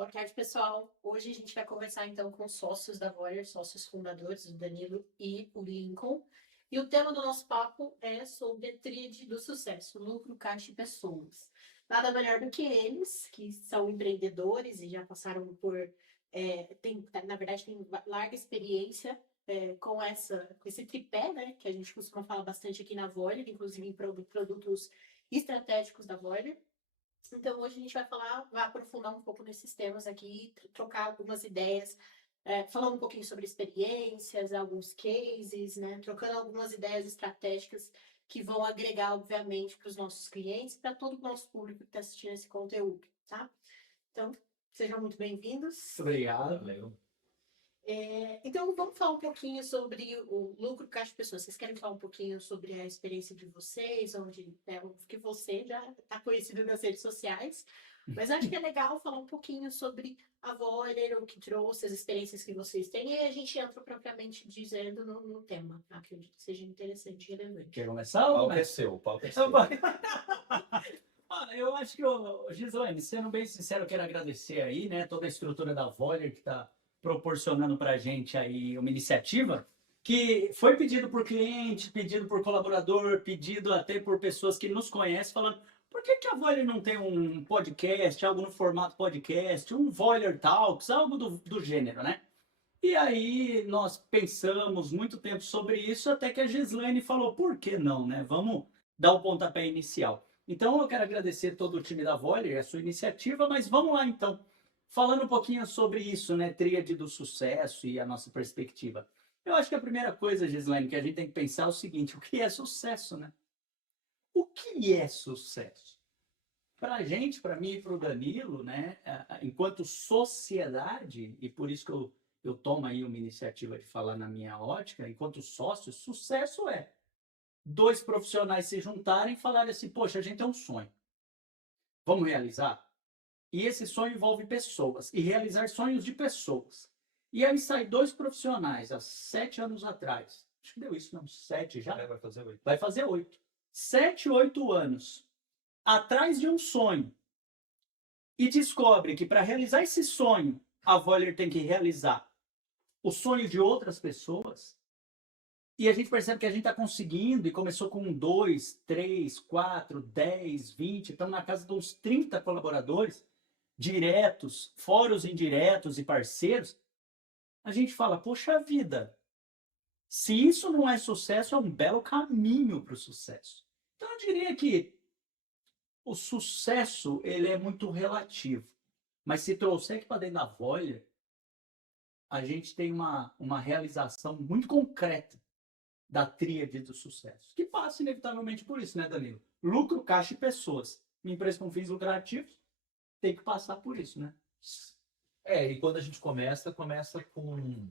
Boa tarde, pessoal. Hoje a gente vai conversar então com os sócios da Voyager, sócios fundadores, o Danilo e o Lincoln. E o tema do nosso papo é sobre a tríade do sucesso, lucro, caixa e pessoas. Nada melhor do que eles, que são empreendedores e já passaram por, na verdade, tem larga experiência com esse tripé, né, que a gente costuma falar bastante aqui na Voyager, inclusive em produtos estratégicos da Voyager. Então, hoje a gente vai aprofundar um pouco nesses temas aqui, trocar algumas ideias, falando um pouquinho sobre experiências, alguns cases, né? Trocando algumas ideias estratégicas que vão agregar, obviamente, para os nossos clientes, para todo o nosso público que está assistindo esse conteúdo, tá? Então, sejam muito bem-vindos. Obrigado. Valeu. Então, vamos falar um pouquinho sobre o lucro caixa pessoas. Vocês querem falar um pouquinho sobre a experiência de vocês, que você já está conhecido nas redes sociais, mas acho que é legal falar um pouquinho sobre a Voyager, o que trouxe, as experiências que vocês têm, e aí a gente entra propriamente dizendo no tema. Acredito que seja interessante e relevante. Quer começar? O palco é seu, o palco é seu. Eu acho que, Gislaine, sendo bem sincero, eu quero agradecer aí, né, toda a estrutura da Voyager que está proporcionando para a gente aí uma iniciativa que foi pedido por cliente, pedido por colaborador, pedido até por pessoas que nos conhecem, falando por que a Voyager não tem um podcast, algo no formato podcast, um Voyager Talks, algo do gênero, né? E aí nós pensamos muito tempo sobre isso, até que a Gislaine falou, por que não, né? Vamos dar o pontapé inicial. Então eu quero agradecer todo o time da Voyager, a sua iniciativa, mas vamos lá então. Falando um pouquinho sobre isso, né? Tríade do sucesso e a nossa perspectiva. Eu acho que a primeira coisa, Gislaine, que a gente tem que pensar é o seguinte, o que é sucesso, né? O que é sucesso? Para a gente, para mim e para o Danilo, né? Enquanto sociedade, e por isso que eu tomo aí uma iniciativa de falar na minha ótica, enquanto sócio, sucesso é dois profissionais se juntarem e falarem assim, poxa, a gente tem um sonho. Vamos realizar? E esse sonho envolve pessoas, e realizar sonhos de pessoas. E aí sai dois profissionais, há 7 anos atrás. Acho que deu isso, não, 7 já? Vai fazer 8. Vai fazer 8. 7, 8 anos. Atrás de um sonho. E descobre que para realizar esse sonho, a Voyager tem que realizar o sonho de outras pessoas. E a gente percebe que a gente está conseguindo, e começou com 2, 3, 4, 10, 20, estamos na casa de uns 30 colaboradores, diretos, fora os indiretos e parceiros. A gente fala, poxa vida, se isso não é sucesso, é um belo caminho para o sucesso. Então eu diria que o sucesso ele é muito relativo. Mas se trouxer aqui para dentro da Voyager, a gente tem uma realização muito concreta da tríade do sucesso, que passa inevitavelmente por isso, né, Danilo? Lucro, caixa e pessoas. Uma empresa com fins lucrativos tem que passar por isso, né? E quando a gente começa com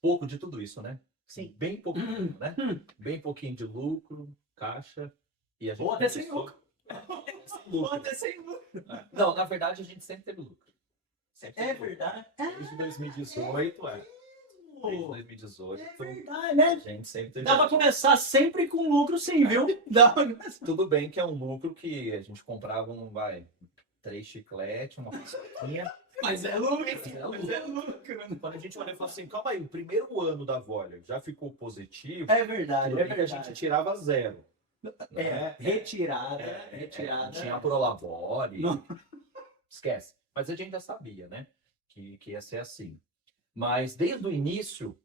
pouco de tudo isso, né? Sim. Bem pouquinho, né? Bem pouquinho de lucro, caixa, e a gente... Ou até sem lucro. Ou até sem lucro. Não, na verdade, a gente sempre teve lucro. Sempre teve lucro. Verdade. Desde 2018, Desde 2018, É verdade, né? a gente sempre teve Dá para lucro. começar sempre com lucro, sim, viu? Dá pra começar. Tudo bem que é um lucro que a gente comprava 3 chicletes, uma paçoquinha. Mas é lucro. Mas é lucro. Quando a gente olha e fala assim, calma aí, o primeiro ano da Voyager já ficou positivo, É verdade, tudo é bem que a verdade. gente tirava 0. Retirada. Não tinha Prolabore, Não. esquece. Mas a gente já sabia, né, que ia ser assim. Mas desde o início,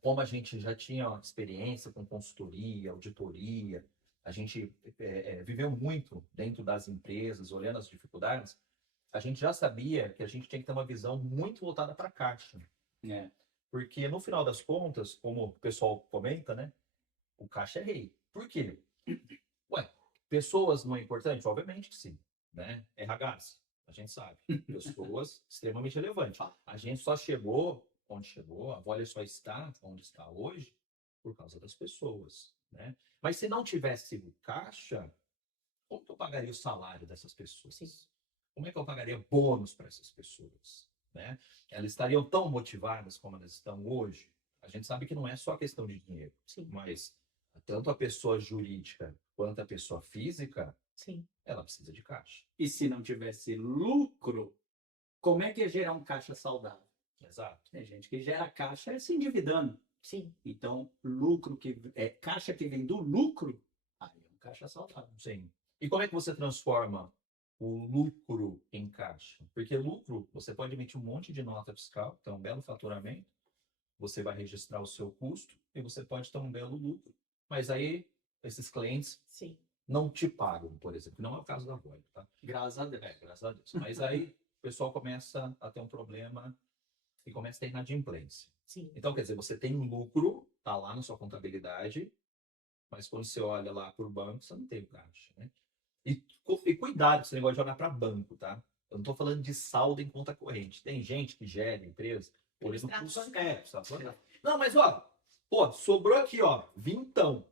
como a gente já tinha experiência com consultoria, auditoria, a gente viveu muito dentro das empresas, olhando as dificuldades, a gente já sabia que a gente tinha que ter uma visão muito voltada para a caixa. Porque no final das contas, como o pessoal comenta, né, o caixa é rei. Por quê? Pessoas não é importante? Obviamente que sim, né? RHs, a gente sabe. Pessoas extremamente relevantes. A gente só chegou onde chegou, a Voyager só está onde está hoje por causa das pessoas, né? Mas se não tivesse o caixa, como que eu pagaria o salário dessas pessoas? Sim. Como é que eu pagaria bônus para essas pessoas, né? Elas estariam tão motivadas como elas estão hoje? A gente sabe que não é só questão de dinheiro, Sim. mas tanto a pessoa jurídica quanto a pessoa física, Sim. ela precisa de caixa. E se não tivesse lucro, como é que é gerar um caixa saudável? Exato. Tem gente que gera caixa se endividando. Sim. Então, lucro caixa que vem do lucro, aí é um caixa saudável. Sim. E como é que você transforma o lucro em caixa? Porque lucro, você pode emitir um monte de nota fiscal, então um belo faturamento, você vai registrar o seu custo e você pode ter um belo lucro. Mas aí, esses clientes Sim. não te pagam, por exemplo. Não é o caso da Void, tá? Graças a Deus. Graças a Deus. Mas aí, o pessoal começa a ter um problema e começa a ter inadimplência. Sim. Então, quer dizer, você tem um lucro, tá lá na sua contabilidade, mas quando você olha lá por banco, você não tem o caixa, né? E cuidado com esse negócio de olhar para banco, tá? Eu não estou falando de saldo em conta corrente. Tem gente que gera empresa olhando para o Não, mas ó, pô, sobrou aqui, ó, vintão.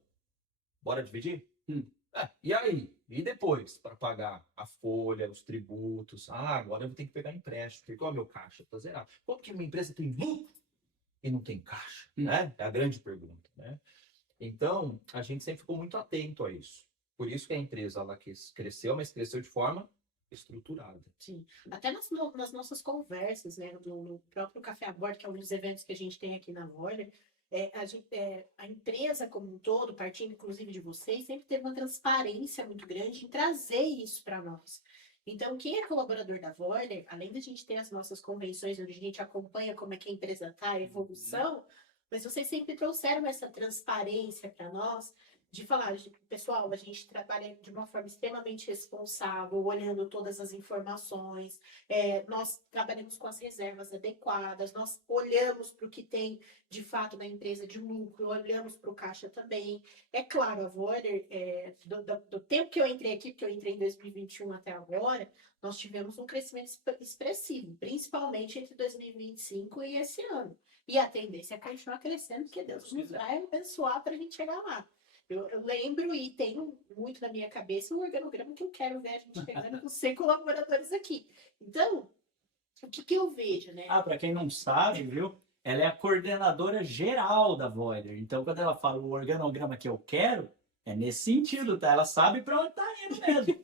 Bora dividir? E aí? E depois, para pagar a folha, os tributos? Ah, agora eu vou ter que pegar empréstimo, porque qual é o meu caixa? Tá zerado. Como que minha empresa tem lucro e não tem caixa? Né? É a grande pergunta, né? Então, a gente sempre ficou muito atento a isso. Por isso que a empresa ela cresceu, mas cresceu de forma estruturada. Sim. Até nas nossas conversas, né, no próprio Café a Bordo, que é um dos eventos que a gente tem aqui na Voller, a empresa como um todo, partindo inclusive de vocês, sempre teve uma transparência muito grande em trazer isso para nós. Então, quem é colaborador da Voller, além da gente ter as nossas convenções, onde a gente acompanha como é que a empresa está, a evolução, mas vocês sempre trouxeram essa transparência para nós, de falar, pessoal, a gente trabalha de uma forma extremamente responsável, olhando todas as informações, nós trabalhamos com as reservas adequadas, nós olhamos para o que tem de fato na empresa de lucro, olhamos para o caixa também. É claro, a Voller, do tempo que eu entrei aqui, porque eu entrei em 2021 até agora, nós tivemos um crescimento expressivo, principalmente entre 2025 e esse ano. E a tendência é continuar crescendo, porque Deus nos vai abençoar para a gente chegar lá. Eu lembro e tenho muito na minha cabeça o organograma que eu quero ver a gente chegando com 100 colaboradores aqui. Então, o que eu vejo, né? Para quem não sabe, viu? Ela é a coordenadora geral da Voyager. Então, quando ela fala o organograma que eu quero, é nesse sentido, tá? Ela sabe para onde tá indo mesmo.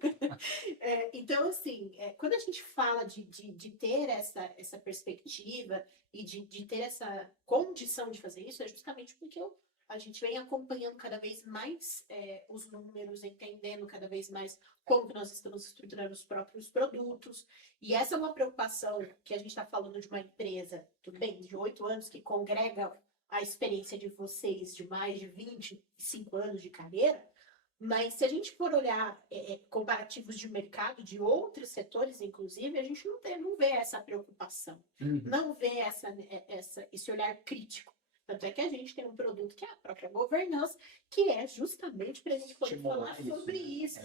Então, assim, quando a gente fala de ter essa perspectiva e de ter essa condição de fazer isso, é justamente porque a gente vem acompanhando cada vez mais os números, entendendo cada vez mais como que nós estamos estruturando os próprios produtos. E essa é uma preocupação que a gente está falando de uma empresa, tudo bem, de 8 anos, que congrega a experiência de vocês de mais de 25 anos de carreira. Mas se a gente for olhar comparativos de mercado de outros setores, inclusive, a gente não vê essa preocupação, não vê esse olhar crítico. Tanto é que a gente tem um produto que é a própria governança, que é justamente para a gente poder falar sobre isso,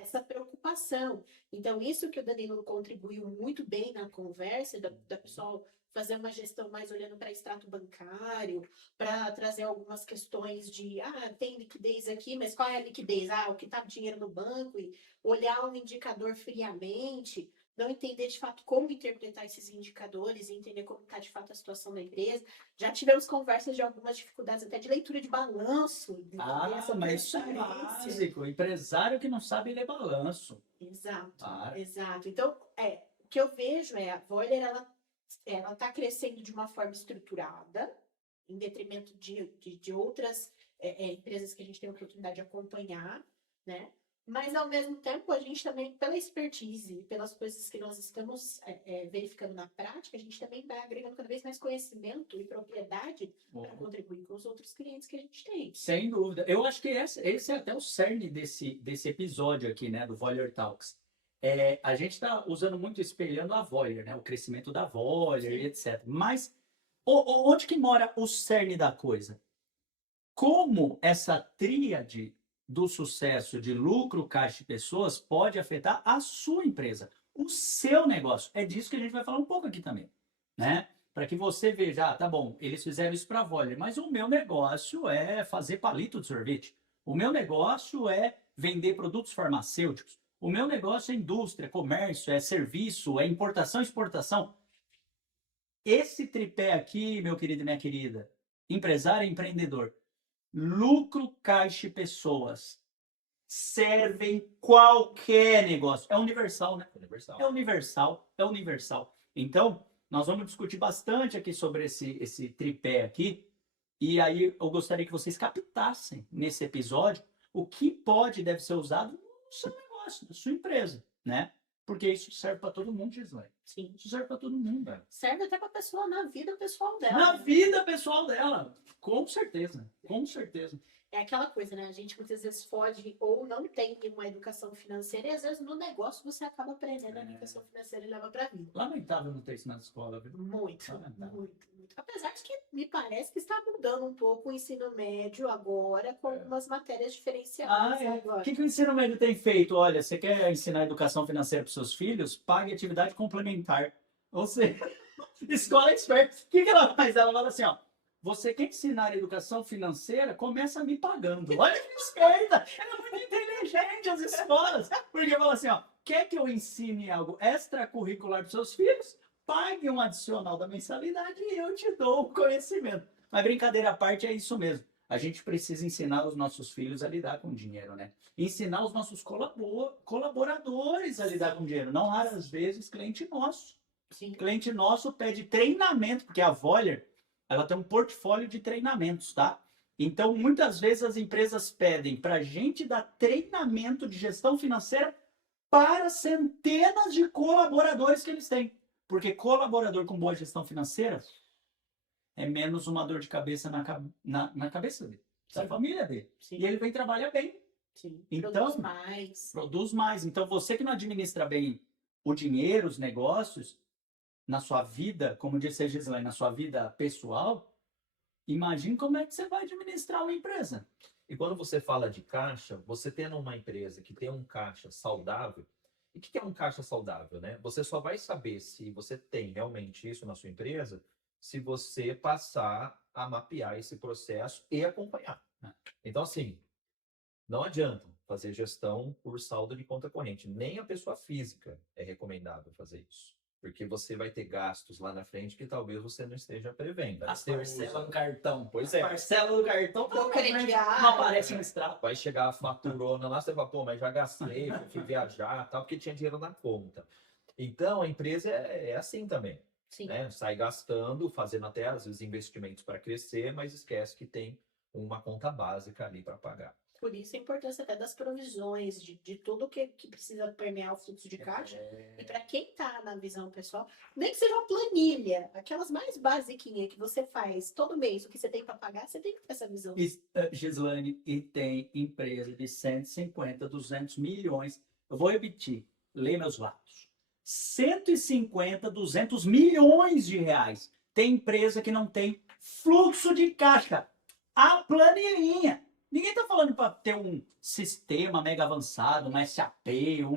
essa preocupação. Então, isso que o Danilo contribuiu muito bem na conversa, da pessoa fazer uma gestão mais olhando para extrato bancário, para trazer algumas questões de, tem liquidez aqui, mas qual é a liquidez? O que está dinheiro no banco, e olhar um indicador friamente, não entender de fato como interpretar esses indicadores e entender como está de fato a situação da empresa. Já tivemos conversas de algumas dificuldades até de leitura de balanço. Mas isso é básico. Empresário que não sabe ler balanço. Exato, exato. Então, o que eu vejo a Voller, ela está crescendo de uma forma estruturada, em detrimento de outras empresas que a gente tem a oportunidade de acompanhar, né? Mas, ao mesmo tempo, a gente também, pela expertise e pelas coisas que nós estamos verificando na prática, a gente também vai agregando cada vez mais conhecimento e propriedade para contribuir com os outros clientes que a gente tem. Sem dúvida. Eu acho que esse é até o cerne desse episódio aqui, né, do Voller Talks. A gente está usando muito, espelhando a Voller, né, o crescimento da Voller e etc. Mas onde que mora o cerne da coisa? Como essa tríade do sucesso de lucro, caixa e pessoas pode afetar a sua empresa, o seu negócio. É disso que a gente vai falar um pouco aqui também, né? Para que você veja, tá bom, eles fizeram isso para a Voller, mas o meu negócio é fazer palito de sorvete. O meu negócio é vender produtos farmacêuticos. O meu negócio é indústria, comércio, é serviço, é importação e exportação. Esse tripé aqui, meu querido e minha querida, empresário e empreendedor, lucro, caixa e pessoas, servem qualquer negócio. É universal, né? É universal. Então, nós vamos discutir bastante aqui sobre esse tripé aqui, e aí eu gostaria que vocês captassem nesse episódio o que pode e deve ser usado no seu negócio, na sua empresa, né? Porque isso serve para todo mundo, Gislaine. Sim. Isso serve para todo mundo. Serve até para a pessoa na vida pessoal dela. Na né? vida pessoal dela, com certeza, com certeza. É aquela coisa, né? A gente muitas vezes foge ou não tem uma educação financeira e às vezes no negócio você acaba aprendendo a educação financeira e leva pra vida. Lamentável não ter isso na escola, viu? Muito, Lamentável. muito. Apesar de que me parece que está mudando um pouco o ensino médio agora com algumas matérias diferenciadas O agora. que o ensino médio tem feito? Olha, você quer ensinar educação financeira para os seus filhos? Pague atividade complementar. Ou seja, escola esperta. O que ela faz? Ela fala assim, ó. Você quer ensinar educação financeira? Começa me pagando. Olha que esperta! É muito inteligente as escolas. Porque fala assim, ó. Quer que eu ensine algo extracurricular para os seus filhos? Pague um adicional da mensalidade e eu te dou o conhecimento. Mas brincadeira à parte, é isso mesmo. A gente precisa ensinar os nossos filhos a lidar com dinheiro, né? Ensinar os nossos colaboradores a lidar com dinheiro. Não raras vezes, cliente nosso. Sim. Cliente nosso pede treinamento, porque a Voller, ela tem um portfólio de treinamentos, tá? Então, muitas vezes as empresas pedem para a gente dar treinamento de gestão financeira para centenas de colaboradores que eles têm. Porque colaborador com boa gestão financeira é menos uma dor de cabeça na cabeça dele, da Sim. família dele. Sim. E ele vem trabalhar bem. Sim. Então, Produz mais. Produz mais. Então, você que não administra bem o dinheiro, os negócios, na sua vida, como disse a Gislaine, na sua vida pessoal, imagine como é que você vai administrar uma empresa. E quando você fala de caixa, você tendo uma empresa que tem um caixa saudável, e o que é um caixa saudável, né? Você só vai saber se você tem realmente isso na sua empresa se você passar a mapear esse processo e acompanhar. Então, assim, não adianta fazer gestão por saldo de conta corrente. Nem a pessoa física é recomendável fazer isso. Porque você vai ter gastos lá na frente que talvez você não esteja prevendo. As parcelas do cartão. Pois As é. parcelas do cartão Do crediário. não aparece no extrato. Vai chegar a faturona lá, você fala, pô, mas já gastei, eu fui viajar, tal, porque tinha dinheiro na conta. Então, a empresa é assim também. Sim. Né? Sai gastando, fazendo até, às vezes, investimentos para crescer, mas esquece que tem uma conta básica ali para pagar. Por isso a importância até das provisões, de tudo que precisa permear o fluxo de caixa. E para quem está na visão pessoal, nem que seja uma planilha, aquelas mais basiquinhas que você faz todo mês, o que você tem para pagar, você tem que ter essa visão. Gislaine, e tem empresa de 150, 200 milhões. Eu vou repetir, lê meus lados. 150, 200 milhões de reais. Tem empresa que não tem fluxo de caixa. A planilhinha. Ninguém está falando para ter um sistema mega avançado, um SAP,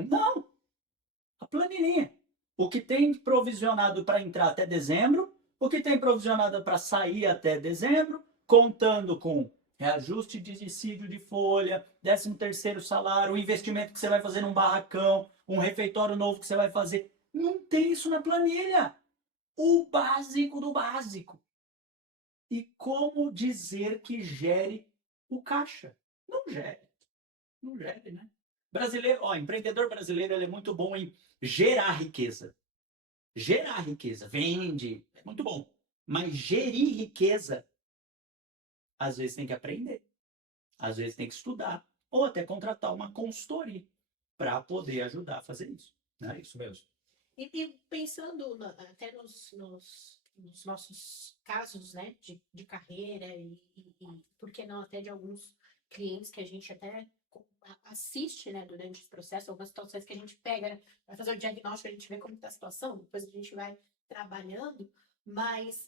não. A planilhinha. O que tem provisionado para entrar até dezembro, o que tem provisionado para sair até dezembro, contando com reajuste de dissídio de folha, 13º salário, o investimento que você vai fazer num barracão, um refeitório novo que você vai fazer. Não tem isso na planilha. O básico do básico. E como dizer que gere o caixa? Não gere. Não gere, né? Brasileiro, empreendedor brasileiro, ele é muito bom em gerar riqueza. Gerar riqueza, vende, é muito bom. Mas gerir riqueza, às vezes tem que aprender. Às vezes tem que estudar. Ou até contratar uma consultoria para poder ajudar a fazer isso. É isso mesmo. E pensando até nos nossos casos, né, de carreira e por que não até de alguns clientes que a gente até assiste, né, durante esse processo, algumas situações que a gente pega, né, vai fazer o diagnóstico, a gente vê como está a situação, depois a gente vai trabalhando, mas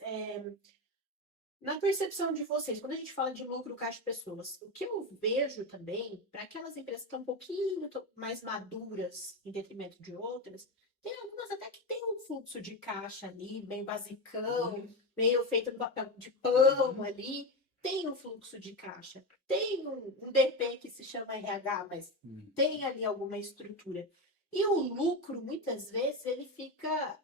na percepção de vocês, quando a gente fala de lucro caixa pessoas, o que eu vejo também, para aquelas empresas que estão um pouquinho mais maduras em detrimento de outras, tem algumas até que tem um fluxo de caixa ali, bem basicão, meio feito no papel de pão ali, tem um fluxo de caixa, tem um DP que se chama RH, mas tem ali alguma estrutura. E o lucro, muitas vezes, ele fica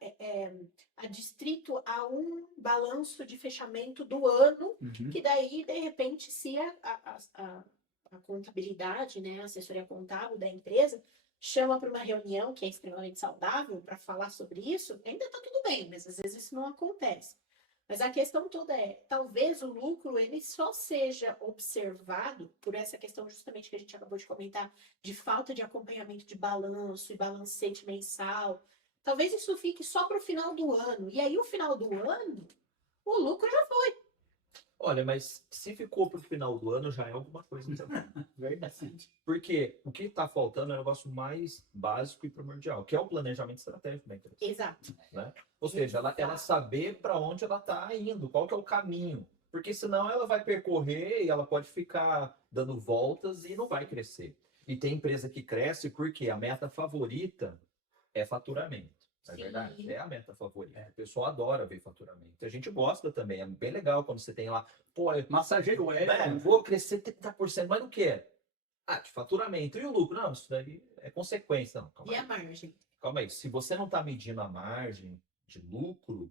adstrito a um balanço de fechamento do ano, que daí, de repente, se a contabilidade, né, a assessoria contábil da empresa, chama para uma reunião que é extremamente saudável para falar sobre isso, ainda está tudo bem, mas às vezes isso não acontece. Mas a questão toda é, talvez o lucro ele só seja observado por essa questão justamente que a gente acabou de comentar, de falta de acompanhamento de balanço e balancete mensal. Talvez isso fique só para o final do ano. E aí, o final do ano, o lucro já foi. Olha, mas se ficou pro final do ano, já é alguma coisa também. Verdade. Porque o que está faltando é o negócio mais básico e primordial, que é o planejamento estratégico da empresa. Exato. Né? Ou seja, ela saber para onde ela está indo, qual que é o caminho. Porque senão ela vai percorrer e ela pode ficar dando voltas e não vai crescer. E tem empresa que cresce porque a meta favorita é faturamento. É Sim. verdade? É a meta favorita. O pessoal adora ver faturamento. A gente gosta também. É bem legal quando você tem lá, pô, Massageiro vou crescer 30%, mas não quero. Ah, de faturamento. E o lucro? Não, isso daí é consequência. Não, calma E aí. a margem? Calma aí. Se você não está medindo a margem de lucro,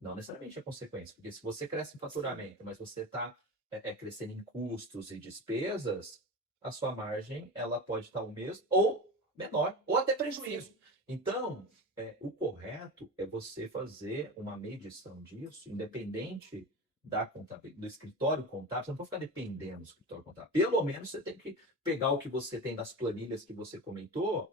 não necessariamente é consequência. Porque se você cresce em faturamento, mas você está crescendo em custos e despesas, a sua margem ela pode estar o mesmo ou menor, ou até prejuízo. Então, o correto é você fazer uma medição disso, independente do escritório contábil. Você não pode ficar dependendo do escritório contábil. Pelo menos você tem que pegar o que você tem das planilhas que você comentou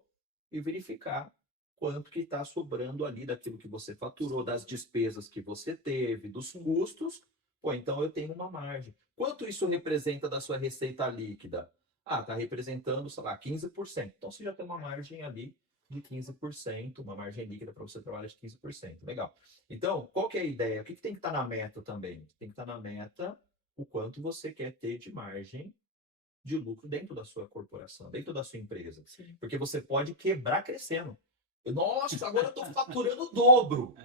e verificar quanto que está sobrando ali daquilo que você faturou, das despesas que você teve, dos custos. Pô, então eu tenho uma margem. Quanto isso representa da sua receita líquida? Ah, está representando, sei lá, 15%. Então você já tem uma margem ali de 15%, uma margem líquida para você trabalhar de 15%. Legal. Então, qual que é a ideia? O que tem que estar na meta também? Tem que estar na meta o quanto você quer ter de margem de lucro dentro da sua corporação, dentro da sua empresa. Sim. Porque você pode quebrar crescendo. Nossa, agora eu estou faturando o dobro.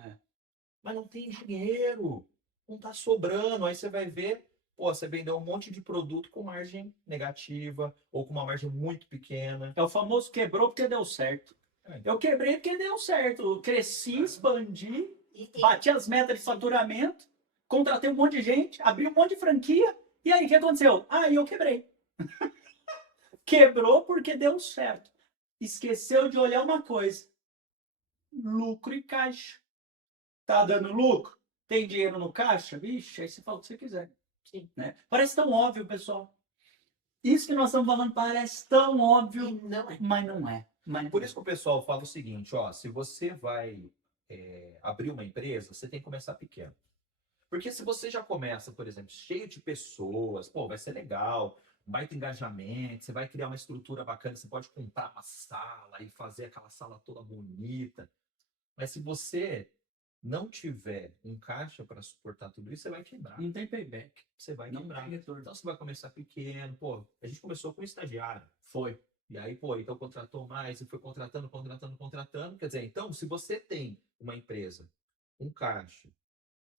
Mas não tem dinheiro. Não está sobrando. Aí você vai ver, pô, você vendeu um monte de produto com margem negativa ou com uma margem muito pequena. É o famoso quebrou porque deu certo. Eu quebrei porque deu certo. Eu cresci, expandi, bati as metas de faturamento, contratei um monte de gente, abri um monte de franquia. E aí, o que aconteceu? Aí eu quebrei. Quebrou porque deu certo. Esqueceu de olhar uma coisa: lucro e caixa. Tá dando lucro? Tem dinheiro no caixa? Vixe, aí você fala o que você quiser. Sim. Né? Parece tão óbvio, pessoal. Isso que nós estamos falando parece tão óbvio, E não é. mas não é. Mas Por isso que o pessoal fala o seguinte, ó, se você vai abrir uma empresa, você tem que começar pequeno. Porque se você já começa, por exemplo, cheio de pessoas, pô, vai ser legal, vai ter engajamento, você vai criar uma estrutura bacana, você pode comprar uma sala e fazer aquela sala toda bonita. Mas se você não tiver um caixa para suportar tudo isso, você vai quebrar. não tem payback. Você vai Não quebrar. tem retorno. Então você vai começar pequeno. Pô, a gente começou com estagiário. Foi. E aí, pô, então contratou mais e foi contratando. Quer dizer, então, se você tem uma empresa, um caixa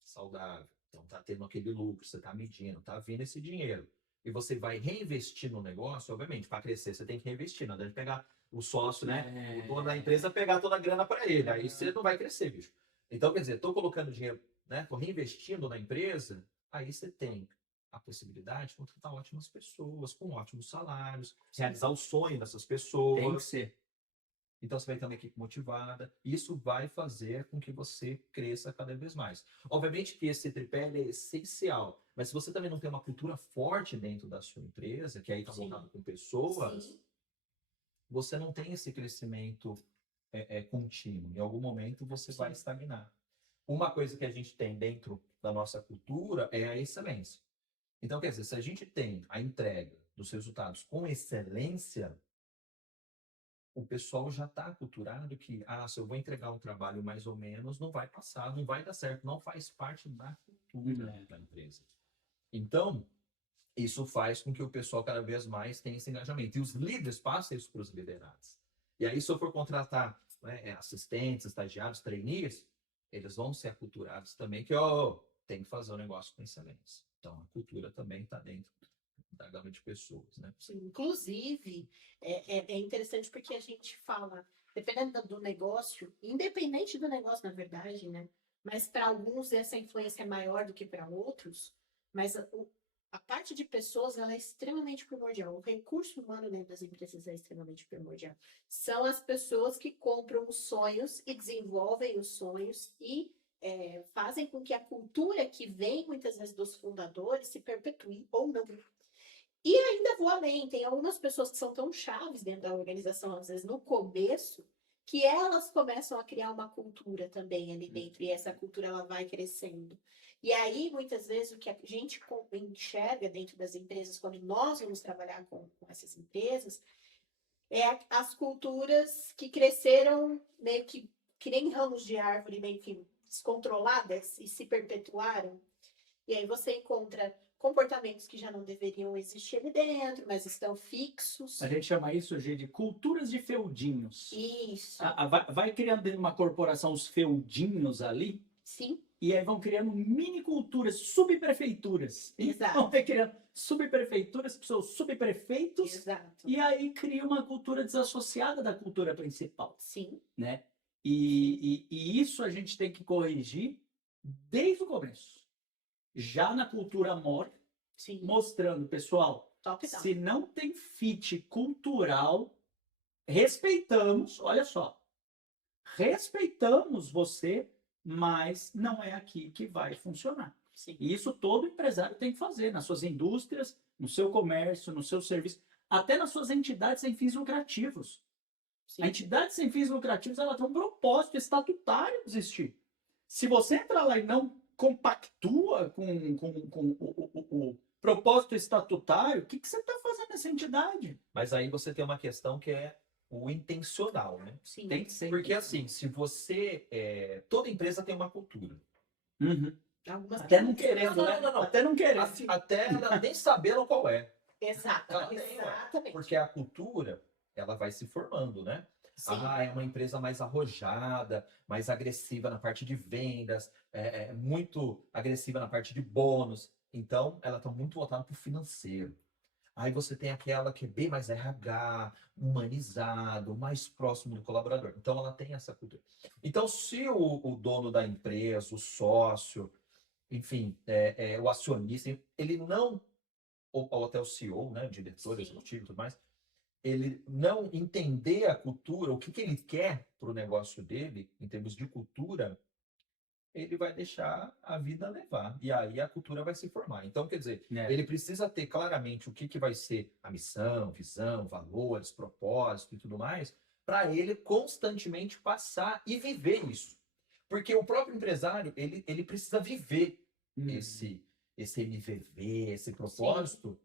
saudável, então tá tendo aquele lucro, você tá medindo, tá vindo esse dinheiro, e você vai reinvestir no negócio, obviamente, para crescer, você tem que reinvestir, não deve pegar o sócio, né? O dono da empresa pegar toda a grana para ele, aí você não vai crescer, bicho. Então, quer dizer, tô colocando dinheiro, né? Tô reinvestindo na empresa, aí você tem a possibilidade de contratar ótimas pessoas, com ótimos salários, realizar o sonho dessas pessoas. Tem que ser. Então você vai ter uma equipe motivada. Isso vai fazer com que você cresça cada vez mais. Obviamente que esse tripé é essencial, mas se você também não tem uma cultura forte dentro da sua empresa, que aí está montado com pessoas, Sim. você não tem esse crescimento contínuo. Em algum momento você vai estagnar. Uma coisa que a gente tem dentro da nossa cultura é a excelência. Então, quer dizer, se a gente tem a entrega dos resultados com excelência, o pessoal já está aculturado que, se eu vou entregar um trabalho mais ou menos, não vai passar, não vai dar certo, não faz parte da cultura da empresa. Então, isso faz com que o pessoal cada vez mais tenha esse engajamento. E os líderes passam isso para os liderados. E aí, se eu for contratar assistentes, estagiários, trainees, eles vão ser aculturados também que, tem que fazer o negócio com excelência. Então, a cultura também está dentro da gama de pessoas, né? Sim, inclusive, é interessante porque a gente fala, dependendo do negócio, independente do negócio, na verdade, né? Mas para alguns essa influência é maior do que para outros, mas a parte de pessoas ela é extremamente primordial. O recurso humano dentro das empresas é extremamente primordial. São as pessoas que compram os sonhos e desenvolvem os sonhos e fazem com que a cultura que vem muitas vezes dos fundadores se perpetue ou não. E ainda vou além, tem algumas pessoas que são tão chaves dentro da organização, às vezes no começo, que elas começam a criar uma cultura também ali dentro, e essa cultura ela vai crescendo. E aí, muitas vezes, o que a gente enxerga dentro das empresas, quando nós vamos trabalhar com essas empresas, é as culturas que cresceram meio que nem ramos de árvore, meio que descontroladas e se perpetuaram. E aí você encontra comportamentos que já não deveriam existir ali dentro, mas estão fixos. A gente chama isso hoje de culturas de feudinhos. Isso. Vai criando dentro de uma corporação os feudinhos ali, Sim. e aí vão criando mini culturas, subprefeituras. Exato. Então vai criando subprefeituras que são subprefeitos, Exato. e aí cria uma cultura desassociada da cultura principal, Sim. né? E isso a gente tem que corrigir desde o começo. Já na cultura mor, Sim. mostrando, pessoal, Top down. se não tem fit cultural, respeitamos, olha só, respeitamos você, mas não é aqui que vai funcionar. Sim. E isso todo empresário tem que fazer, nas suas indústrias, no seu comércio, no seu serviço, até nas suas entidades sem fins lucrativos. Sim. A entidade sem fins lucrativos, ela tem um propósito estatutário de existir. Se você entrar lá e não compactua com o propósito estatutário, o que você está fazendo nessa entidade? Mas aí você tem uma questão que é o intencional, né? Sim. Tem que ser. Porque assim, se você... toda empresa tem uma cultura. Uhum. Algumas Até não querendo, né? Não. Até não querendo. Assim, até ela nem sabendo qual é. Exato. Ela tem, Exatamente. Porque a cultura, ela vai se formando, né? Sim. É uma empresa mais arrojada, mais agressiva na parte de vendas, muito agressiva na parte de bônus. Então, ela está muito voltada para o financeiro. Aí você tem aquela que é bem mais RH, humanizado, mais próximo do colaborador. Então, ela tem essa cultura. Então, se o dono da empresa, o sócio, enfim, o acionista, ele não, ou até o CEO, né, diretor Sim. executivo e tudo mais, ele não entender a cultura, o que ele quer para o negócio dele, em termos de cultura, ele vai deixar a vida levar. E aí a cultura vai se formar. Então, quer dizer, ele precisa ter claramente o que vai ser a missão, visão, valores, propósito e tudo mais, para ele constantemente passar e viver isso. Porque o próprio empresário, ele precisa viver esse MVV, esse propósito. Sim.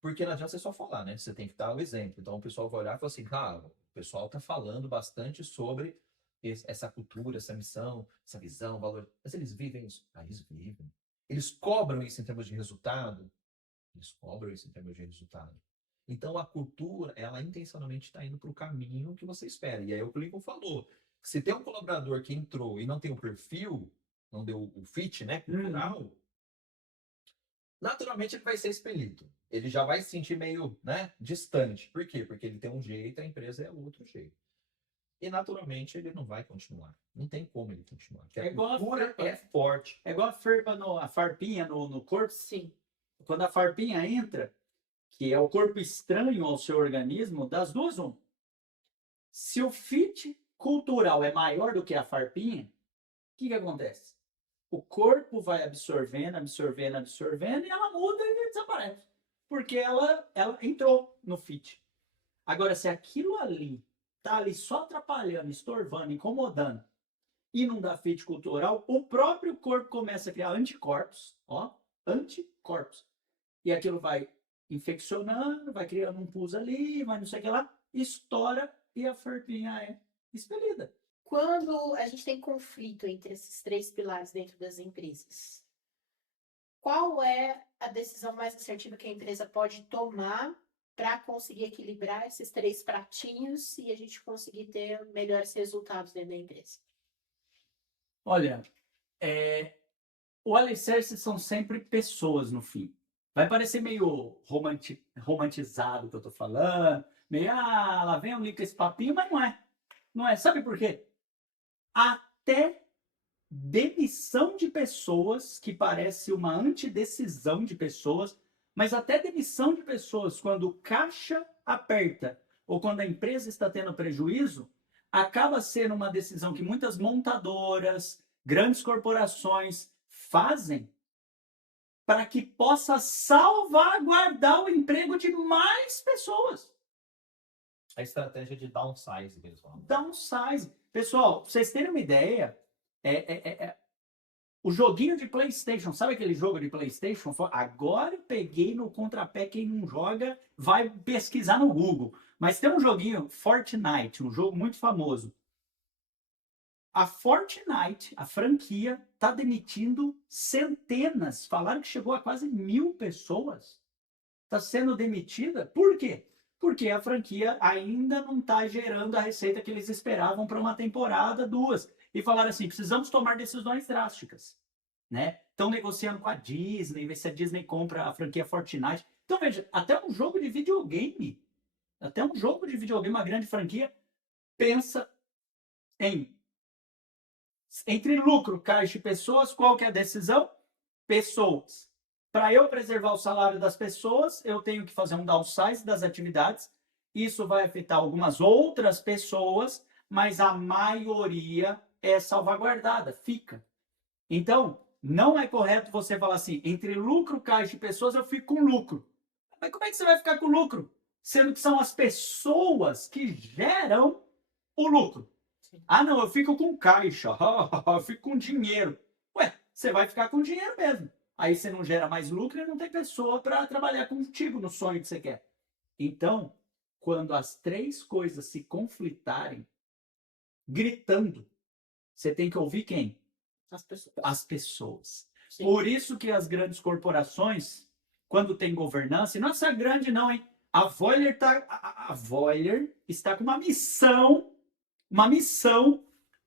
Porque não adianta você só falar, né? Você tem que dar o exemplo. Então o pessoal vai olhar e falar assim, o pessoal está falando bastante sobre essa cultura, essa missão, essa visão, valor. Mas eles vivem isso? Eles vivem. Eles cobram isso em termos de resultado? Eles cobram isso em termos de resultado. Então a cultura, ela intencionalmente está indo para o caminho que você espera. E aí o que o Lincoln falou. Se tem um colaborador que entrou e não tem o perfil, não deu o fit, né, cultural, naturalmente ele vai ser expelido. Ele já vai se sentir meio, né, distante. Por quê? Porque ele tem um jeito, a empresa é outro jeito. E naturalmente ele não vai continuar. Não tem como ele continuar. Porque a cultura é forte. É igual a farpinha no corpo. Sim. Quando a farpinha entra, que é o corpo estranho ao seu organismo, das duas, se o fit cultural é maior do que a farpinha, o que acontece? O corpo vai absorvendo, e ela muda e desaparece. Porque ela entrou no fit. Agora, se aquilo ali tá ali só atrapalhando, estorvando, incomodando, e não dá fit cultural, o próprio corpo começa a criar anticorpos, anticorpos. E aquilo vai infeccionando, vai criando um pus ali, vai não sei o que lá, estoura e a farpinha é expelida. Quando a gente tem conflito entre esses três pilares dentro das empresas, qual é a decisão mais assertiva que a empresa pode tomar para conseguir equilibrar esses três pratinhos e a gente conseguir ter melhores resultados dentro da empresa? Olha, o alicerce são sempre pessoas no fim. Vai parecer meio romantizado o que eu tô falando, meio, lá vem um com esse papinho, mas não é. Não é. Sabe por quê? Até demissão de pessoas, que parece uma antidecisão de pessoas, mas até demissão de pessoas, quando o caixa aperta ou quando a empresa está tendo prejuízo, acaba sendo uma decisão que muitas montadoras, grandes corporações fazem para que possa salvaguardar o emprego de mais pessoas. A estratégia de downsize que eles falam. Downsize. Pessoal, pra vocês terem uma ideia, o joguinho de PlayStation, sabe aquele jogo de PlayStation? Agora eu peguei no contrapé, quem não joga vai pesquisar no Google. Mas tem um joguinho, Fortnite, um jogo muito famoso. A Fortnite, a franquia, está demitindo centenas. Falaram que chegou a quase 1.000 pessoas. Está sendo demitida. Por quê? Porque a franquia ainda não está gerando a receita que eles esperavam para uma temporada, 2. E falaram assim, precisamos tomar decisões drásticas. Né? Estão negociando com a Disney, ver se a Disney compra a franquia Fortnite. Então, veja, até um jogo de videogame, uma grande franquia, pensa entre lucro, caixa e pessoas, qual que é a decisão? Pessoas. Para eu preservar o salário das pessoas, eu tenho que fazer um downsize das atividades. Isso vai afetar algumas outras pessoas, mas a maioria é salvaguardada, fica. Então, não é correto você falar assim, entre lucro, caixa e pessoas, eu fico com lucro. Mas como é que você vai ficar com lucro? Sendo que são as pessoas que geram o lucro. Ah, não, eu fico com caixa, eu fico com dinheiro. Ué, você vai ficar com dinheiro mesmo. Aí você não gera mais lucro e não tem pessoa para trabalhar contigo no sonho que você quer. Então, quando as 3 coisas se conflitarem, gritando, você tem que ouvir quem? As pessoas. As pessoas. Sim. Por isso que as grandes corporações, quando tem governança, e não é só grande não, hein? A Voyager está com uma missão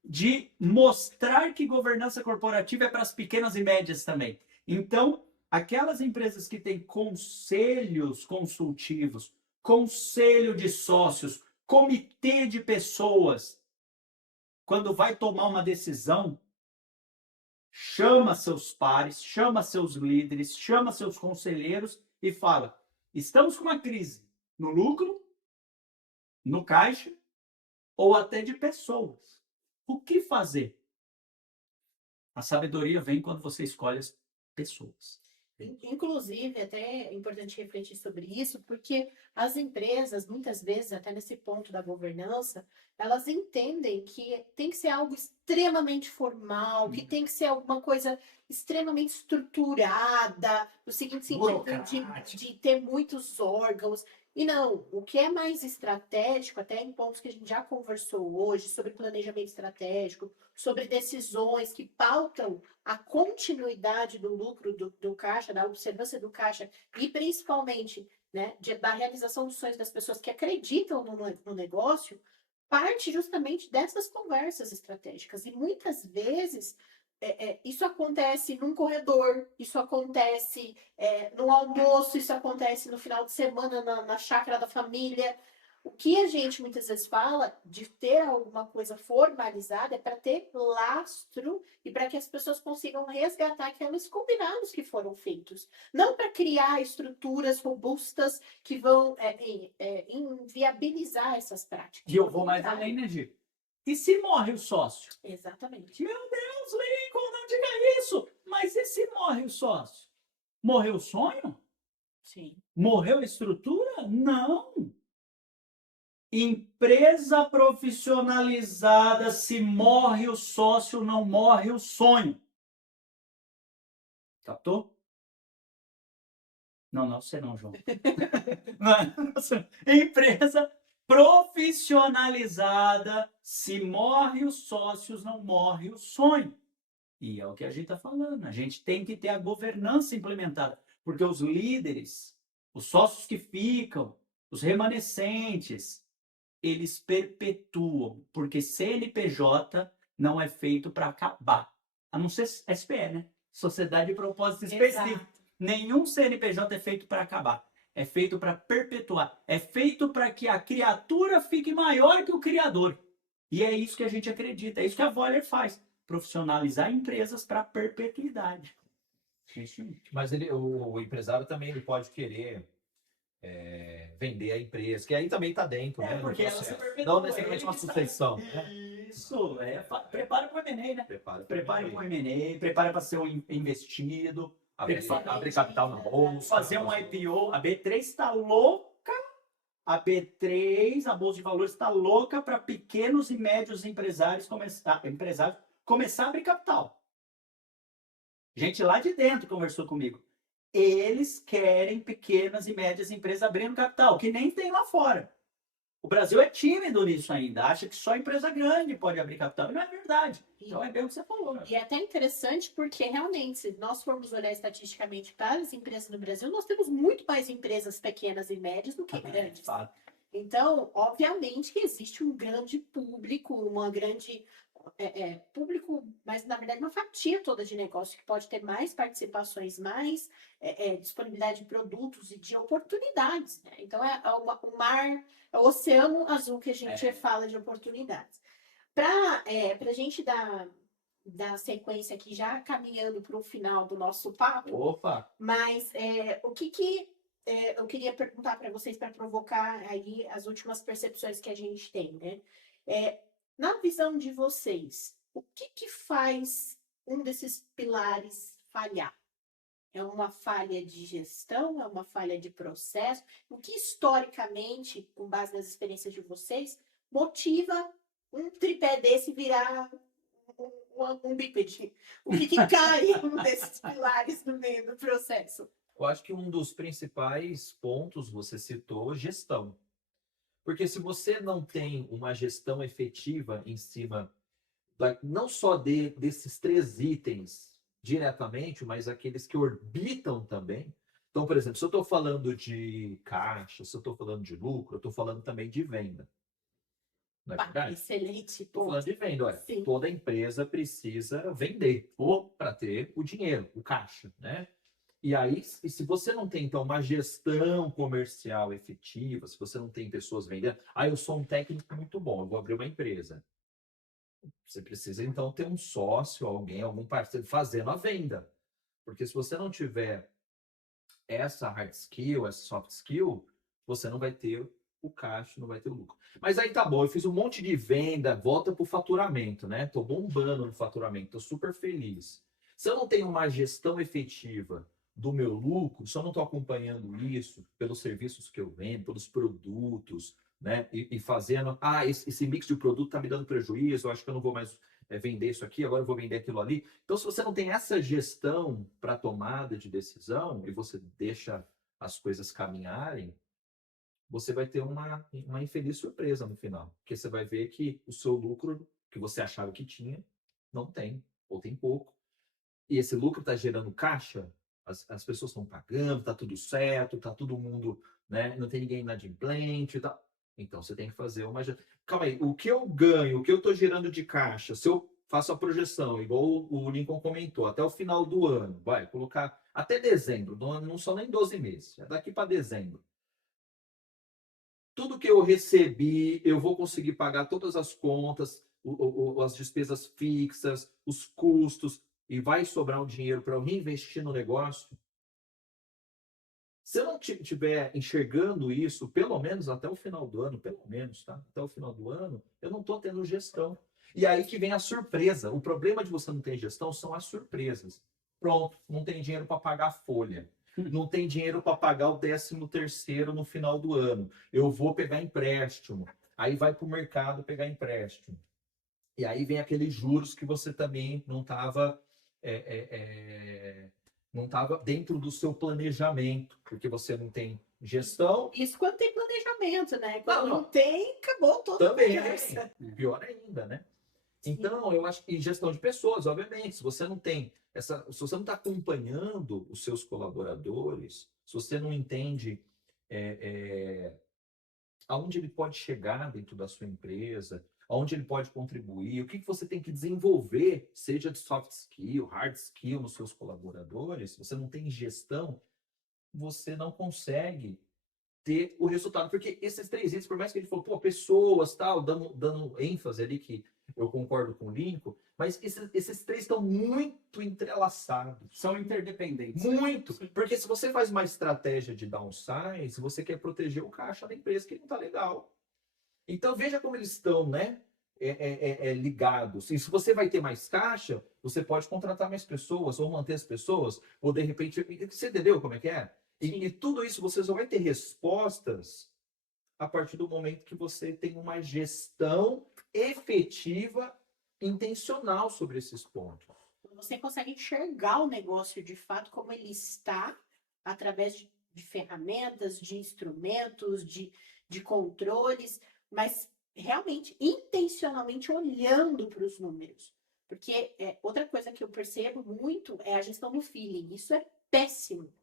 de mostrar que governança corporativa é para as pequenas e médias também. Então, aquelas empresas que têm conselhos consultivos, conselho de sócios, comitê de pessoas, quando vai tomar uma decisão, chama seus pares, chama seus líderes, chama seus conselheiros e fala, estamos com uma crise no lucro, no caixa, ou até de pessoas. O que fazer? A sabedoria vem quando você escolhe as pessoas. Inclusive, até é importante refletir sobre isso, porque as empresas, muitas vezes, até nesse ponto da governança, elas entendem que tem que ser algo extremamente formal, que tem que ser alguma coisa extremamente estruturada, no seguinte sentido de ter muitos órgãos. E não, o que é mais estratégico, até em pontos que a gente já conversou hoje, sobre planejamento estratégico, sobre decisões que pautam a continuidade do lucro do caixa, da observância do caixa e principalmente, né, da realização dos sonhos das pessoas que acreditam no negócio, parte justamente dessas conversas estratégicas. E muitas vezes isso acontece num corredor, isso acontece no almoço, isso acontece no final de semana na chácara da família. O que a gente muitas vezes fala de ter alguma coisa formalizada é para ter lastro e para que as pessoas consigam resgatar aqueles combinados que foram feitos. Não para criar estruturas robustas que vão inviabilizar essas práticas. E eu vou mais além, né, Gi? E se morre o sócio? Exatamente. Meu Deus, Lincoln, não diga isso! Mas e se morre o sócio? Morreu o sonho? Sim. Morreu a estrutura? Não! Empresa profissionalizada, se morre o sócio, não morre o sonho. Captou? Não, você não, João. Empresa profissionalizada, se morre os sócios, não morre o sonho. E é o que a gente está falando. A gente tem que ter a governança implementada. Porque os líderes, os sócios que ficam, os remanescentes, eles perpetuam. Porque CNPJ não é feito para acabar. A não ser SPE, né? Sociedade de Propósito Específico. Exato. Nenhum CNPJ é feito para acabar. É feito para perpetuar. É feito para que a criatura fique maior que o criador. E é isso que a gente acredita. É isso que a Voyager faz. Profissionalizar empresas para perpetuidade. Mas o empresário também ele pode querer vender a empresa, que aí também está dentro, né? Porque ela se perpetua. Não necessariamente uma sucessão. Né? Isso, prepara para o M&A, né? Prepara Prepara para o M&A, prepara para ser um investido, abre capital na bolsa. fazer um IPO. A B3 está louca. A B3, a Bolsa de Valores, está louca para pequenos e médios empresários começar a abrir capital. Gente lá de dentro conversou comigo. Eles querem pequenas e médias empresas abrindo capital, que nem tem lá fora. O Brasil é tímido nisso ainda, acha que só empresa grande pode abrir capital. E não é verdade. Então é bem o que você falou. E é até interessante porque, realmente, se nós formos olhar estatisticamente para as empresas no Brasil, nós temos muito mais empresas pequenas e médias do que grandes. Fato. Então, obviamente que existe um grande público, uma grande público, mas na verdade uma fatia toda de negócio que pode ter mais participações, mais disponibilidade de produtos e de oportunidades, né? Então o mar, é o oceano azul que a gente fala de oportunidades. Para a gente dar sequência aqui, já caminhando para o final do nosso papo, Opa! mas o que eu queria perguntar para vocês para provocar aí as últimas percepções que a gente tem, né? Na visão de vocês, o que faz um desses pilares falhar? É uma falha de gestão? É uma falha de processo? O que historicamente, com base nas experiências de vocês, motiva um tripé desse virar um bípede? O que cai um desses pilares no meio do processo? Eu acho que um dos principais pontos, você citou, gestão. Porque se você não tem uma gestão efetiva em cima, não só desses 3 itens diretamente, mas aqueles que orbitam também. Então, por exemplo, se eu estou falando de caixa, se eu estou falando de lucro, eu estou falando também de venda. Não é verdade? Excelente. Estou falando de venda. Olha, Sim. toda empresa precisa vender para ter o dinheiro, o caixa, né? E aí, se você não tem, então, uma gestão comercial efetiva, se você não tem pessoas vendendo, eu sou um técnico muito bom, eu vou abrir uma empresa. Você precisa, então, ter um sócio, algum parceiro fazendo a venda. Porque se você não tiver essa hard skill, essa soft skill, você não vai ter o caixa, não vai ter o lucro. Mas aí tá bom, eu fiz um monte de venda, volta pro faturamento, né? Tô bombando no faturamento, tô super feliz. Se eu não tenho uma gestão efetiva do meu lucro, se eu não estou acompanhando isso pelos serviços que eu vendo, pelos produtos, né? E fazendo, esse mix de produto está me dando prejuízo, eu acho que eu não vou mais vender isso aqui, agora eu vou vender aquilo ali. Então, se você não tem essa gestão para tomada de decisão e você deixa as coisas caminharem, você vai ter uma infeliz surpresa no final, porque você vai ver que o seu lucro que você achava que tinha, não tem, ou tem pouco. E esse lucro está gerando caixa, as pessoas estão pagando, está tudo certo, está todo mundo, né? Não tem ninguém inadimplente e tal. Então você tem que fazer uma. Calma aí, o que eu ganho, o que eu estou gerando de caixa, se eu faço a projeção, igual o Lincoln comentou, até o final do ano, vai colocar até dezembro, não são nem 12 meses, é daqui para dezembro. Tudo que eu recebi, eu vou conseguir pagar todas as contas, as despesas fixas, os custos, e vai sobrar um dinheiro para eu reinvestir no negócio. Se eu não estiver enxergando isso, pelo menos até o final do ano, pelo menos, tá? Até o final do ano, eu não estou tendo gestão. E aí que vem a surpresa. O problema de você não ter gestão são as surpresas. Pronto, não tem dinheiro para pagar a folha. Não tem dinheiro para pagar o 13º no final do ano. Eu vou pegar empréstimo. Aí vai para o mercado pegar empréstimo. E aí vem aqueles juros que você também não estava dentro do seu planejamento, porque você não tem gestão. Isso quando tem planejamento, né? Quando não tem, acabou toda também a conversa. Pior ainda, né? Então, eu acho que gestão de pessoas, obviamente, se você não tem se você não está acompanhando os seus colaboradores, se você não entende aonde ele pode chegar dentro da sua empresa, aonde ele pode contribuir, o que você tem que desenvolver, seja de soft skill, hard skill nos seus colaboradores, se você não tem gestão, você não consegue ter o resultado. Porque esses 3 itens, por mais que ele falou, pessoas, tal, dando ênfase ali, que eu concordo com o Lincoln, mas esses 3 estão muito entrelaçados. São interdependentes. Muito. Porque se você faz uma estratégia de downsize, você quer proteger o caixa da empresa que não está legal. Então, veja como eles estão, né? ligados. E se você vai ter mais caixa, você pode contratar mais pessoas, ou manter as pessoas, ou de repente. Você entendeu como é que é? E tudo isso você só vai ter respostas a partir do momento que você tem uma gestão efetiva, intencional sobre esses pontos. Você consegue enxergar o negócio de fato como ele está, através de ferramentas, de instrumentos, de controles, mas realmente, intencionalmente olhando para os números. Porque outra coisa que eu percebo muito é a gestão do feeling. Isso é péssimo.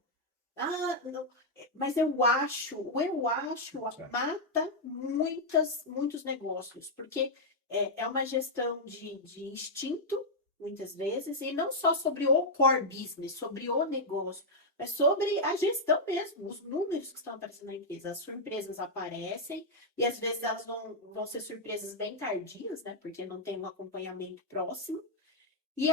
Ah, não, mas eu acho, o eu acho mata muitos negócios, porque é uma gestão de instinto, muitas vezes, e não só sobre o core business, sobre o negócio, mas sobre a gestão mesmo, os números que estão aparecendo na empresa. As surpresas aparecem, e às vezes elas vão ser surpresas bem tardias, né? Porque não tem um acompanhamento próximo, e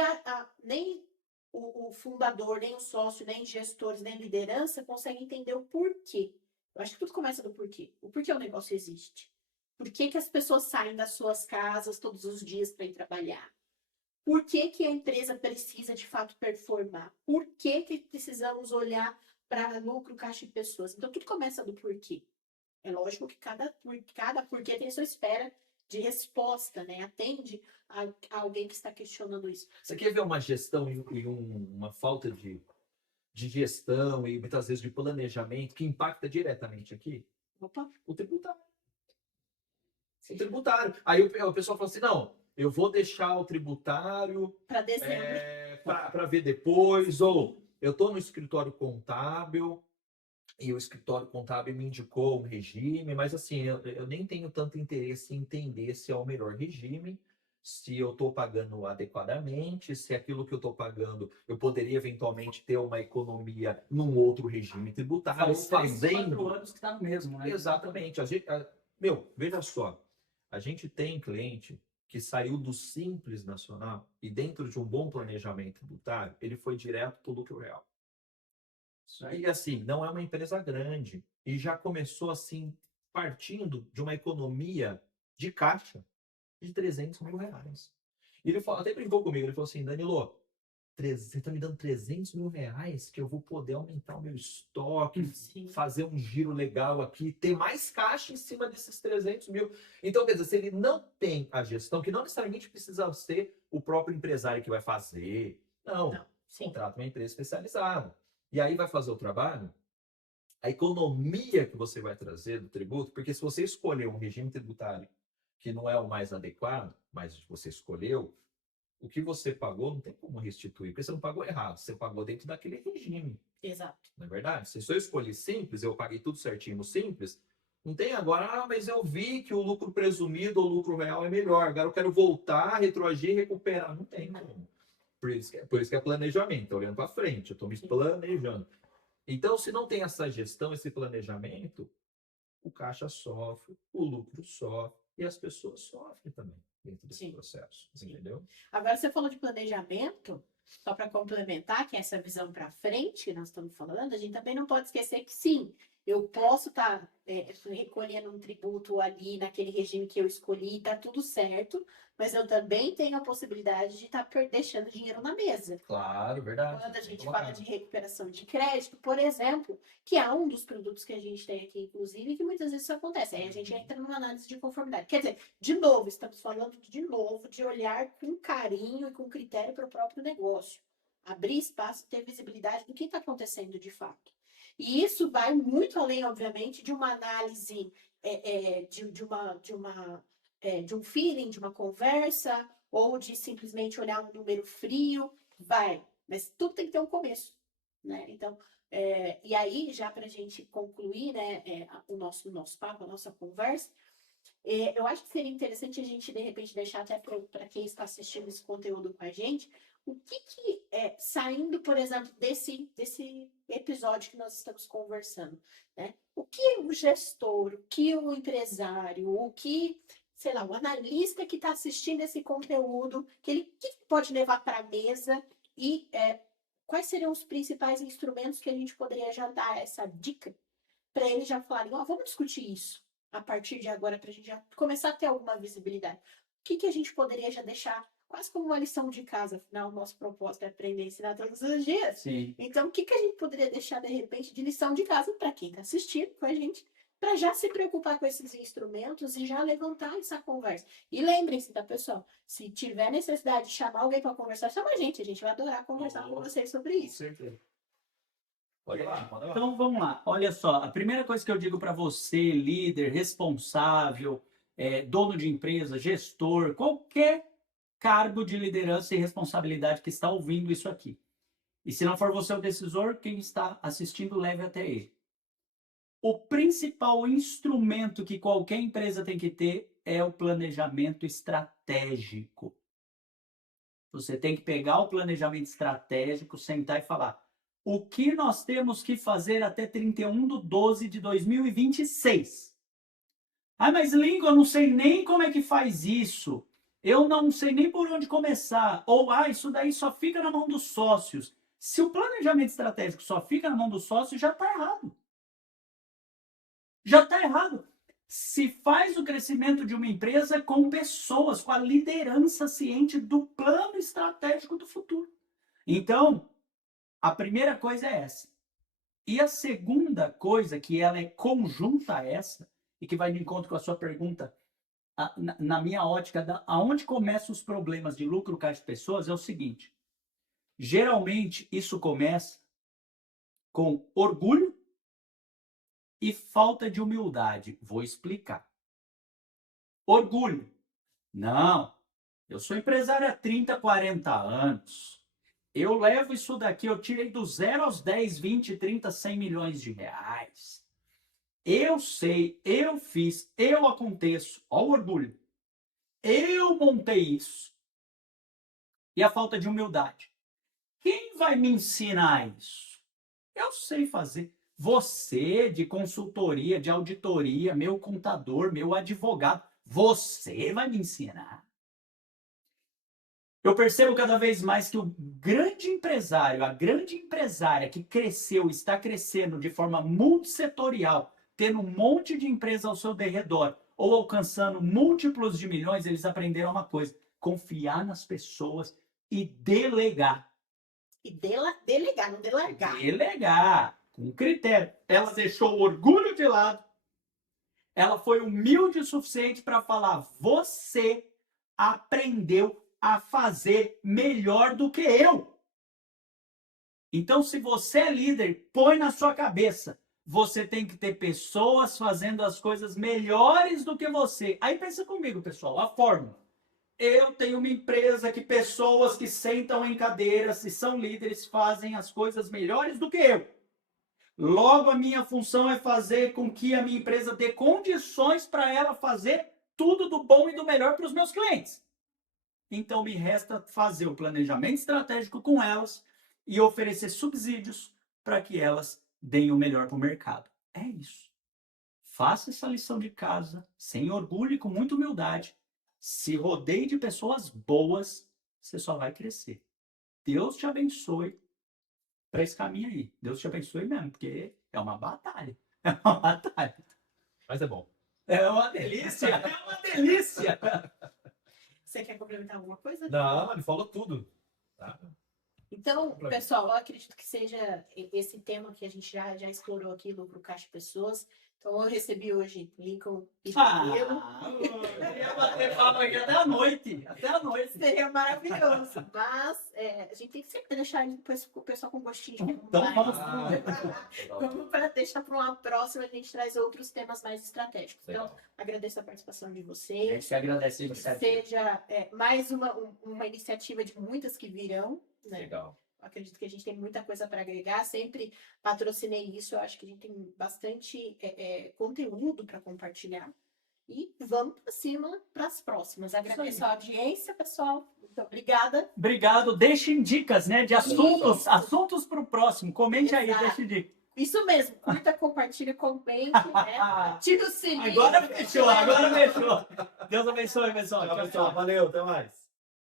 nem o fundador, nem o sócio, nem gestores, nem liderança conseguem entender o porquê. Eu acho que tudo começa do porquê. O porquê o negócio existe. Por que as pessoas saem das suas casas todos os dias para ir trabalhar? Por que a empresa precisa, de fato, performar? Por que precisamos olhar para lucro, caixa e pessoas? Então, tudo começa do porquê. É lógico que cada porquê tem sua esfera de resposta, né? Atende a alguém que está questionando isso. Você quer ver uma gestão e uma falta de gestão e muitas vezes de planejamento que impacta diretamente aqui? Opa. O tributário. O tributário. Aí o pessoal fala assim, não, eu vou deixar o tributário para dezembro, para ver depois, ou eu estou no escritório contábil e o escritório contábil me indicou um regime, mas assim, eu nem tenho tanto interesse em entender se é o melhor regime, se eu estou pagando adequadamente, se aquilo que eu estou pagando eu poderia eventualmente ter uma economia num outro regime tributário, fazendo 4 anos que está no mesmo, né? Exatamente. Veja só, a gente tem cliente que saiu do Simples Nacional e dentro de um bom planejamento tributário, ele foi direto para o lucro real. E assim, não é uma empresa grande e já começou assim, partindo de uma economia de caixa de 300 mil reais. E ele falou, até brincou comigo, ele falou assim, Danilo, você está me dando 300 mil reais que eu vou poder aumentar o meu estoque, fazer um giro legal aqui, ter mais caixa em cima desses 300 mil. Então, quer dizer, se ele não tem a gestão, que não necessariamente precisa ser o próprio empresário que vai fazer, não contrata uma empresa especializada. E aí vai fazer o trabalho, a economia que você vai trazer do tributo, porque se você escolher um regime tributário que não é o mais adequado, mas você escolheu, o que você pagou não tem como restituir, porque você não pagou errado, você pagou dentro daquele regime. Exato. Não é verdade? Se eu escolhi simples, eu paguei tudo certinho no simples, não tem agora, mas eu vi que o lucro presumido ou lucro real é melhor, agora eu quero voltar, retroagir e recuperar. Não tem como. Por isso que é planejamento, olhando para frente, eu estou me planejando. Então, se não tem essa gestão, esse planejamento, o caixa sofre, o lucro sofre e as pessoas sofrem também dentro desse processo, entendeu? Agora, você falou de planejamento, só para complementar, que é essa visão para frente que nós estamos falando, a gente também não pode esquecer que sim, eu posso estar recolhendo um tributo ali naquele regime que eu escolhi, está tudo certo, mas eu também tenho a possibilidade de estar deixando dinheiro na mesa. Claro, verdade. Quando a gente fala de recuperação de crédito, por exemplo, que é um dos produtos que a gente tem aqui, inclusive, que muitas vezes isso acontece. Aí a gente entra numa análise de conformidade. Quer dizer, de novo, estamos falando de olhar com carinho e com critério para o próprio negócio. Abrir espaço e ter visibilidade do que está acontecendo de fato. E isso vai muito além, obviamente, de uma análise de um feeling, de uma conversa, ou de simplesmente olhar um número frio. Vai, mas tudo tem que ter um começo, né? Então, e aí, já para a gente concluir, né, o nosso papo, a nossa conversa, eu acho que seria interessante a gente, de repente, deixar até para quem está assistindo esse conteúdo com a gente, o que saindo, por exemplo, desse episódio que nós estamos conversando, né? O que o gestor, o que o empresário, o que, sei lá, o analista que está assistindo esse conteúdo, que pode levar para a mesa e quais seriam os principais instrumentos que a gente poderia já dar essa dica para eles já falarem, vamos discutir isso a partir de agora, para a gente já começar a ter alguma visibilidade. que a gente poderia já deixar quase como uma lição de casa? Afinal, o nosso propósito é aprender e ensinar todos os dias. Sim. Então, o que a gente poderia deixar, de repente, de lição de casa para quem está assistindo com a gente, para já se preocupar com esses instrumentos e já levantar essa conversa. E lembrem-se, tá, pessoal? Se tiver necessidade de chamar alguém para conversar, chama a gente vai adorar conversar com vocês sobre Com isso. certeza. Pode lá, pode lá. Então vamos lá. Olha só, a primeira coisa que eu digo para você, líder, responsável, dono de empresa, gestor, qualquer cargo de liderança e responsabilidade que está ouvindo isso aqui. E se não for você o decisor, quem está assistindo, leve até ele. O principal instrumento que qualquer empresa tem que ter é o planejamento estratégico. Você tem que pegar o planejamento estratégico, sentar e falar: o que nós temos que fazer até 31/12/2026? Ah, mas Lincoln, eu não sei nem como é que faz isso. Eu não sei nem por onde começar. Ou, isso daí só fica na mão dos sócios. Se o planejamento estratégico só fica na mão dos sócios, já está errado. Já está errado. Se faz o crescimento de uma empresa com pessoas, com a liderança ciente do plano estratégico do futuro. Então, a primeira coisa é essa. E a segunda coisa, que ela é conjunta a essa, e que vai de encontro com a sua pergunta, na minha ótica, aonde começam os problemas de lucro, caixa de pessoas, é o seguinte. Geralmente, isso começa com orgulho e falta de humildade. Vou explicar. Orgulho. Não, eu sou empresário há 30, 40 anos. Eu levo isso daqui, eu tirei do 0 aos 10, 20, 30, 100 milhões de reais. Eu sei, eu fiz, eu aconteço. Olha o orgulho. Eu montei isso. E a falta de humildade. Quem vai me ensinar isso? Eu sei fazer. Você, de consultoria, de auditoria, meu contador, meu advogado, você vai me ensinar. Eu percebo cada vez mais que o grande empresário, a grande empresária que cresceu, está crescendo de forma multissetorial, tendo um monte de empresas ao seu derredor, ou alcançando múltiplos de milhões, eles aprenderam uma coisa: confiar nas pessoas e delegar. E delegar, não delargar. Delegar, com critério. Ela deixou o orgulho de lado, ela foi humilde o suficiente para falar: você aprendeu a fazer melhor do que eu. Então, se você é líder, põe na sua cabeça: você tem que ter pessoas fazendo as coisas melhores do que você. Aí pensa comigo, pessoal, a fórmula. Eu tenho uma empresa que pessoas que sentam em cadeiras e são líderes fazem as coisas melhores do que eu. Logo, a minha função é fazer com que a minha empresa dê condições para ela fazer tudo do bom e do melhor para os meus clientes. Então, me resta fazer o planejamento estratégico com elas e oferecer subsídios para que elas deem o melhor para o mercado. É isso. Faça essa lição de casa, sem orgulho e com muita humildade. Se rodeie de pessoas boas, você só vai crescer. Deus te abençoe para esse caminho aí. Deus te abençoe mesmo, porque é uma batalha. É uma batalha. Mas é bom. É uma delícia. É uma delícia. Você quer complementar alguma coisa? Não, ele falou tudo. Tá? Então, pessoal, eu acredito que seja esse tema que a gente já explorou aqui, lucro, caixa, pessoas. Então, eu recebi hoje Lincoln e Danilo. Eu ia bater papo aqui até a noite. Até a noite. Seria maravilhoso. Mas a gente tem que sempre deixar depois o pessoal com gostinho de Então, vontade. vamos. Vamos para deixar para uma próxima, a gente traz outros temas mais estratégicos. Então, Legal. agradeço a participação de A vocês. gente agradece a Que iniciativa. seja mais uma iniciativa de muitas que virão. Né? Legal. Acredito que a gente tem muita coisa para agregar. Sempre patrocinei isso. Eu acho que a gente tem bastante conteúdo para compartilhar. E vamos para cima para as próximas. Agradeço a audiência, pessoal. Muito obrigada. Obrigado. Deixem dicas, né, de assuntos para o próximo. Comente aí, Exato. deixe dicas. Isso mesmo. Curta, compartilha, comente. Né? Ative o sininho. Agora fechou, agora fechou. Deus abençoe, pessoal. Tchau, Tchau, pessoal. tchau. Valeu, até mais.